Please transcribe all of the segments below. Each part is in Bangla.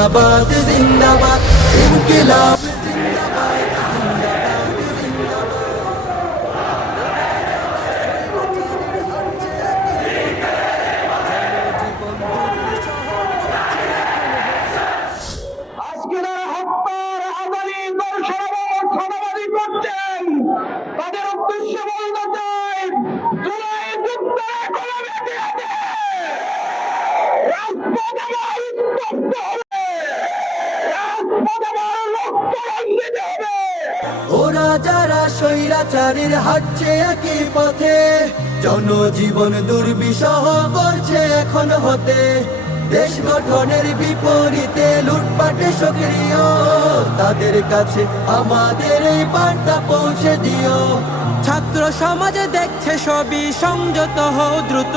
জিন্দাবাদ জিন্দাবাদ। ইনকিলাব স্বৈরাচারীর হাঁটছে একই পথে, জনজীবন দুর্বিষহ করছে এখন হতে। দেশ গঠনের বিপরীতে লুটপাটে সক্রিয়, তাদের কাছে আমাদের এই বার্তা পৌঁছে দিও। ছাত্র সমাজে দেখছে সবই সংযত হও দ্রুত।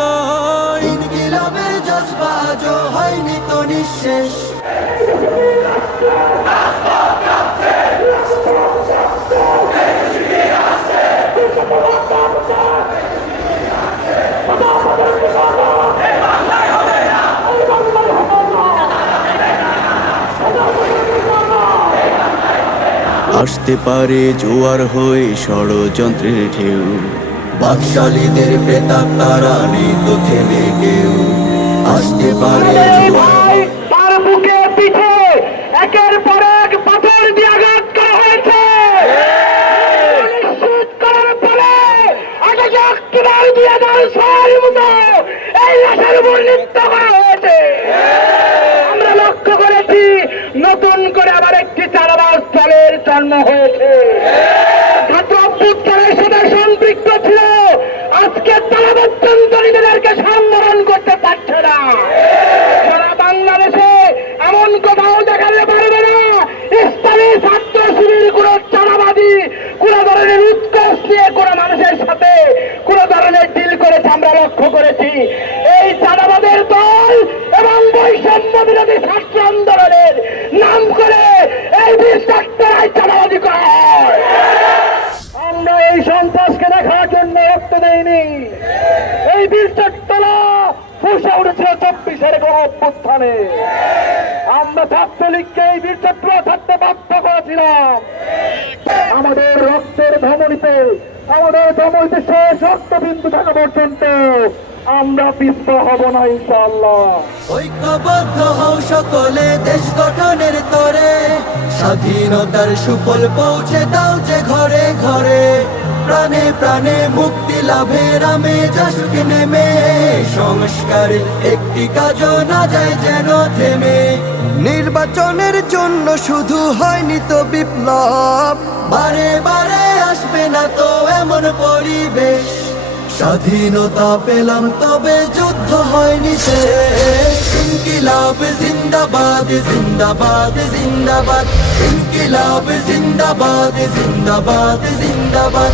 ইনকিলাবের জজবা আজও হয়নি তো নিঃশেষ। আসতে পারে জোয়ার হয়ে ষড়যন্ত্রের ঢেউ। বাকশালীদের প্রেতাপ তারা নেই তো থেমে কেউ। আসতে পারে তার বুকে পিঠে একের পর এক পাথর দিয়ে আঘাত করা হয়েছে। করার পরে আগে শক্তিবার দিয়ে দল ছয়ের মতো এই লাশের উপর নৃত্য করা হয়েছে। আমরা লক্ষ্য করেছি নতুন করে আবার একটি জন্ম হয়েছে। সম্পৃক্ত ছিল। আজকে তারা সম্বরণ করতে পারছে না। সারা বাংলাদেশে এমন কোথাও দেখাতে পারবে না। ইসলামী ছাত্র শিবির চারাবাদী কোন ধরনের উৎকর্ষ নিয়ে কোন মানুষের সাথে কোন ধরনের ডিল করেছে, আমরা লক্ষ্য করেছি। এই চারাবাদের দল এবং বৈষম্য বিরোধী ছাত্র আন্দোলনের নাম করে এই বীর ছাত্ররাই চারাবাদী করা হয় আমরা এই সন্ত্রাসকে দেখার জন্য রক্ত দেইনি এই বীর চট্টলা ফুসে উঠেছিল চব্বিশের গণ অভ্যুত্থানে। আমরা ছাত্রলীগকে এই বীর চট্টলা থাকতে বাধ্য করেছিলাম। আমাদের রক্তের ধমনীতে, আমাদের ধমনীতে শেষ রক্তবিন্দু থাকা পর্যন্ত আমরা পিছপ হব না ইনশাআল্লাহ। ঐক্যবদ্ধ হও সকলে দেশ গঠনের তরে। স্বাধীনতার সুফল পৌঁছে দাও যে ঘরে ঘরে। প্রাণে প্রাণে মুক্তি লাভের আমে যাসুক নেমে। সংস্কারে একটি কাজও না যায় যেন থেমে। নির্বাচনের জন্য শুধু হয়নি তো বিপ্লব। বারে বারে আসবে না তো এমন পরিবেশ। স্বাধীনতা পেলাম তবে যুদ্ধ হয়নি শেষ। ইনকিলাব জিন্দাবাদ জিন্দাবাদ জিন্দাবাদ। ইনকিলাব জিন্দাবাদ জিন্দাবাদ জিন্দাবাদ।